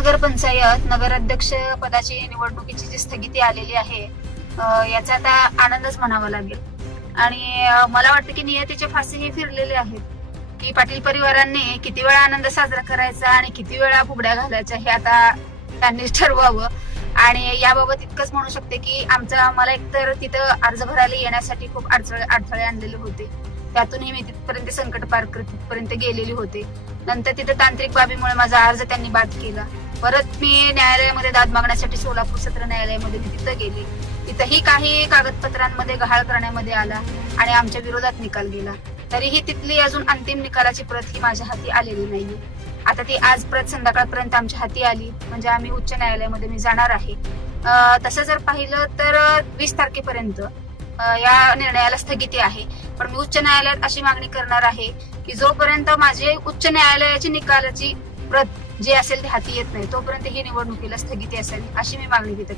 पाहिलं नगराध्यक्ष पदाची निवडणुकीची जी स्थगिती आलेली आहे याचा आता आनंदच म्हणावा लागेल. आणि मला वाटतं की नियतीचे फासे हे फिरलेले आहेत की पाटील परिवारांनी किती वेळा आनंद साजरा करायचा आणि किती वेळा फुगड्या घालायच्या हे आता त्यांनीच ठरवावं. आणि याबाबत इतकंच म्हणू शकते की आमचा मला एकतर तिथं अर्ज भरायला येण्यासाठी खूप अडथळे अडथळे आणलेले होते. त्यातूनही मी तिथपर्यंत संकट पार करत तिथपर्यंत गेलेली होते. नंतर तिथं तांत्रिक बाबीमुळे माझा अर्ज त्यांनी बाद केला. परत मी न्यायालयामध्ये दाद मागण्यासाठी सोलापूर सत्र न्यायालयामध्ये मी तिथं गेले. तिथंही काही कागदपत्रांमध्ये गहाळ करण्यामध्ये आला आणि आमच्या विरोधात निकाल गेला. तरीही तिथली अजून अंतिम निकालाची प्रत ही माझ्या हाती आलेली नाहीये. आता ती आज प्रत संध्याकाळपर्यंत आमच्या हाती आली. म्हणजे आम्ही उच्च न्यायालयामध्ये मी जाणार आहे. तसं जर पाहिलं तर वीस तारखेपर्यंत या निर्णयाला स्थगिती आहे. पण मी उच्च न्यायालयात अशी मागणी करणार आहे की जोपर्यंत माझे उच्च न्यायालयाची निकालाची प्रत जे असेल ते हाती येत नाही तोपर्यंत ही निवडणुकीला स्थगिती असेल अशी मी मागणी तिथे करते.